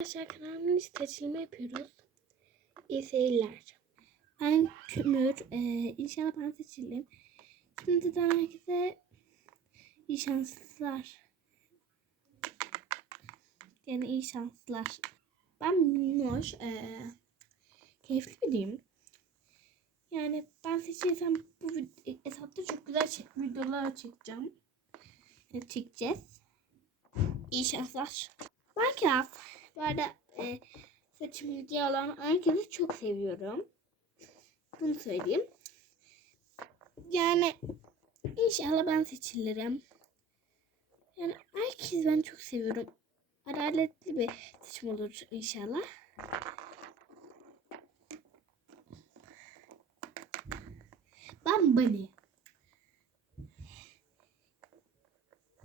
Arkadaşlar kanalımın seçilme yapıyoruz. İyi seyirler. Ben Kömür. Ee, inşallah ben seçildim. Şimdiden herkese iyi şanslar. Yani iyi şanslar. Ben Minoş. Ee, keyifli biriyim. Yani ben seçilirsem bu vid- hesapta çok güzel videolar çekeceğim. Yani çekeceğiz. İyi şanslar. Minecraft. Bu arada e, seçimci olan herkesi çok seviyorum. Bunu söyleyeyim. Yani inşallah ben seçilirim. Yani herkes ben çok seviyorum. Adaletli bir seçim olur inşallah. Ben Bunny.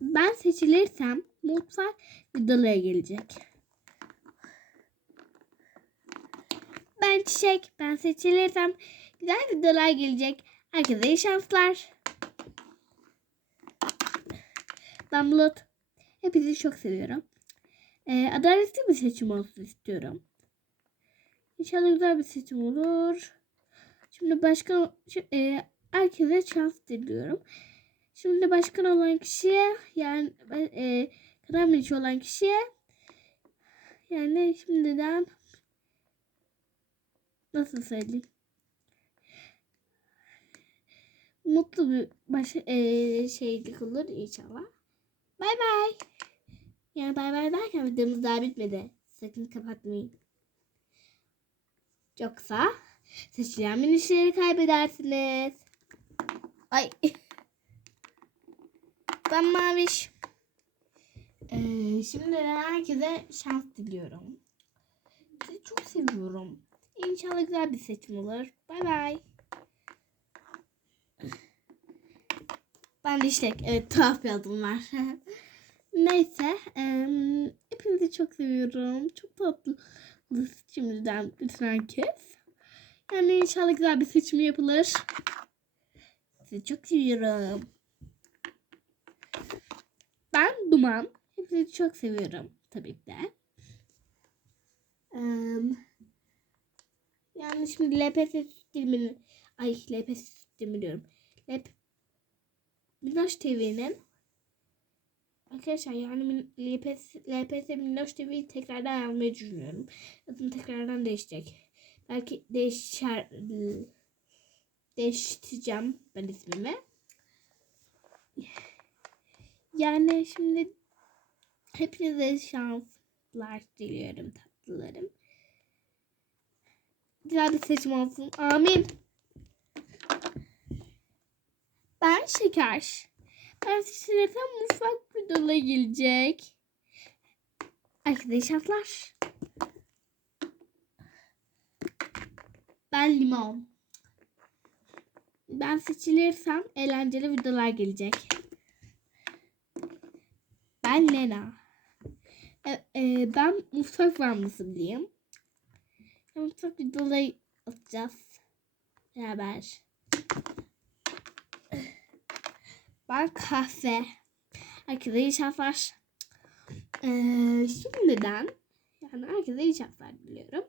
Ben seçilirsem mutfak videolara gelecek. Ben Çiçek. Ben seçilirsem güzel videolar gelecek. Herkese iyi şanslar. Ben Bulut. Hepinizi çok seviyorum. Ee, adaletli bir seçim olsun istiyorum. İnşallah güzel bir seçim olur. Şimdi başkan e, herkese şans diliyorum. Şimdi başkan olan kişiye yani e, miliki olan kişiye yani şimdiden nasıl söyleyeyim? Mutlu bir baş e, şeylik olur inşallah. Bay bay. Yani bay bay derken videomuz daha bitmedi. Sakın kapatmayın. Yoksa seçilen minişleri kaybedersiniz. Ay. Ben Maviş. Ee, şimdi herkese şans diliyorum. Sizi çok seviyorum. İnşallah güzel bir seçim olur. Bay bay. Ben de işte evet tuhaf bir adım var. Neyse. E, hepinizi çok seviyorum. Çok tatlı şimdiden bütün herkes. Yani inşallah güzel bir seçim yapılır. Sizi çok seviyorum. Ben Duman. Hepinizi çok seviyorum tabii ki de. Ee, yani şimdi LPS sistemini ay LPS sistemi diyorum. LP, Minoş TV'nin Arkadaşlar yani LPS, LPS Minoş TV'yi tekrardan almayı düşünüyorum. Adını tekrardan değişecek. Belki değişer değiştireceğim ben ismimi. Yani şimdi hepinize şanslar diliyorum tatlılarım. Güzel bir seçim olsun. Amin. Ben Şeker. Ben seçilirsem mutfak videoları gelecek. Şanslar. Ben Limon. Ben seçilirsem eğlenceli videolar gelecek. Ben Lena. E, e, ben mutfak bağımlısıyım. Mutfak videoları atacağız. Beraber. Ben kahve. Herkese iyi şanslar. Ee, şimdiden yani herkese iyi şanslar diliyorum.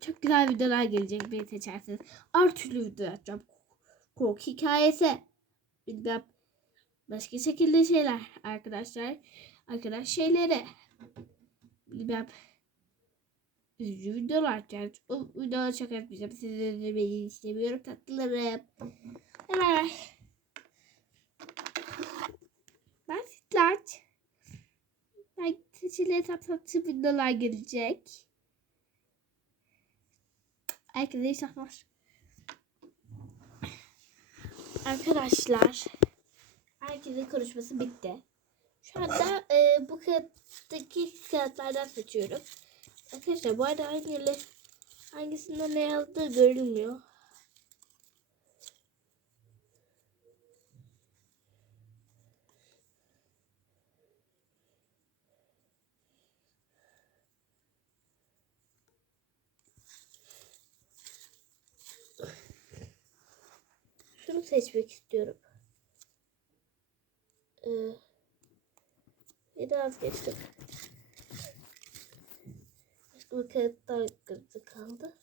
Çok güzel videolar gelecek beni seçerseniz. Her türlü video yapacağım. Korku hikayesi. Bilmem başka şekilde şeyler arkadaşlar. Arkadaş şeyleri. Bilmem üzücü videolar yani o videoları çok yapmayacağım. Sizi üzülmeyi istemiyorum tatlılarım. Bay bay. Ben Sitlaç. Ben seçili tatlı videolar gelecek. Herkese iyi şanslar. Arkadaşlar. Herkesin konuşması bitti. Şu anda e, bu kağıttaki kağıtlardan seçiyorum. Arkadaşlar bu arada hangi, hangisinde ne yazdığı görülmüyor. Şunu seçmek istiyorum. Ee, Yedi vazgeçtim. Başka bir kağıtlar kırdı kaldı.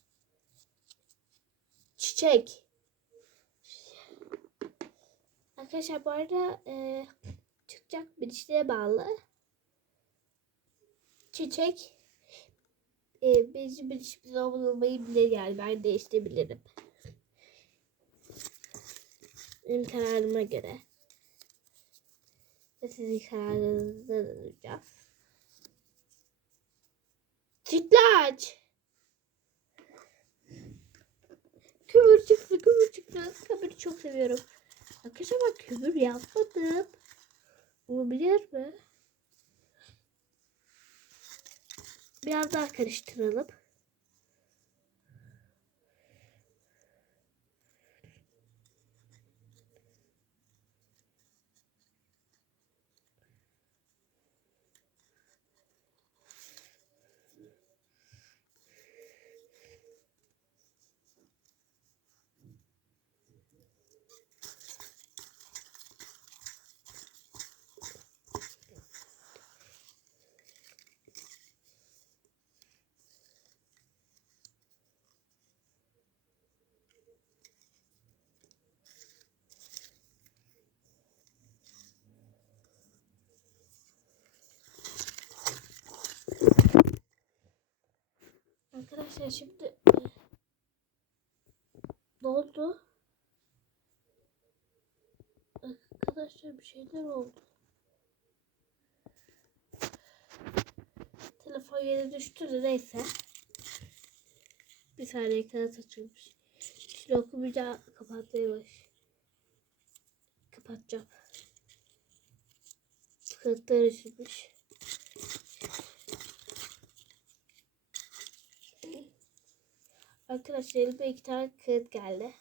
Çiçek. Arkadaşlar bu arada e, çıkacak bir işlere bağlı. Çiçek e, bizim bir işimiz olmayabilir yani ben değiştirebilirim. Benim kararıma göre. Ve sizin kararınızda da duracağız. Sütlaç. Kömür çıktı, kömür çıktı. Kömürü çok seviyorum. Arkadaşlar ben kömür yapmadım. Olabilir mi? Biraz daha karıştıralım. Arkadaşlar şimdi e, doldu. Arkadaşlar bir şeyler oldu. Telefon yere düştü de neyse. Bir saniye kağıt açılmış. Şimdi okumayacağım kapatmaya baş. Kapatacağım. Kağıtlar açılmış. Arkadaşlar elime iki tane kağıt geldi.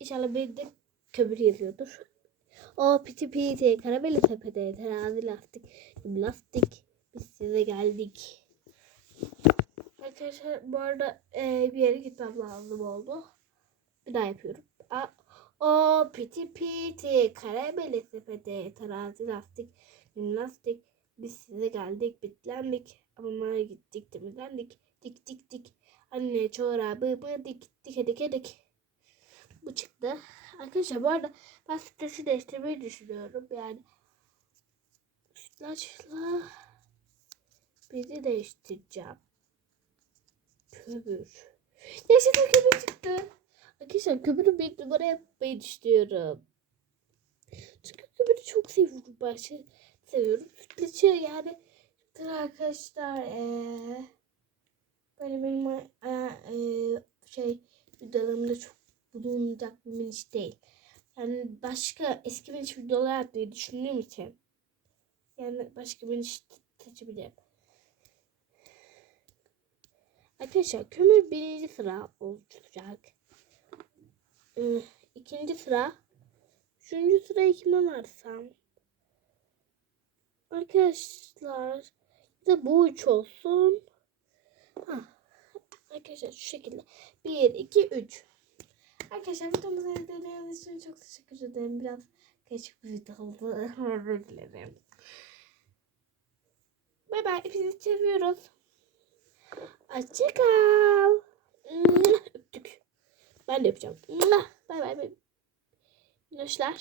İnşallah benim de kömür yazıyordur. O piti piti karameli tepede terazi lastik lastik biz size geldik. Arkadaşlar bu arada e, bir yere gitmem lazım oldu. Bir daha yapıyorum. A, o piti piti karameli sepete terazi lastik lastik biz size geldik bitlendik ama gittik temizlendik dik dik dik anne çorabı dik dik dik dik bu çıktı. Arkadaşlar bu arada ben stresi değiştirmeyi düşünüyorum. Yani sütlaçla bizi değiştireceğim. Kömür. Yaşasın kömür çıktı. Arkadaşlar kömürü bir numara yapmayı düşünüyorum. Çünkü kömürü çok seviyorum. Ben şey seviyorum. Sütlaçı yani arkadaşlar ee, böyle benim ee, şey videolarımda çok bulunacak bir miniş değil. Yani başka eski miniş videolar atmayı düşündüğüm için yani başka miniş seçebilirim. Arkadaşlar kömür birinci sıra olacak. Ee, ikinci sıra üçüncü sırayı kime versem? Arkadaşlar da bu üç olsun. Arkadaşlar şu şekilde. 1, 2, 3. Arkadaşlar videomuzu izlediğiniz için çok teşekkür ederim. Biraz geçik bir video oldu. Özür dilerim. Bay bay. Hepinizi seviyoruz. Hoşçakal. Öptük. Ben de yapacağım. Bay bay. Minnoşlar.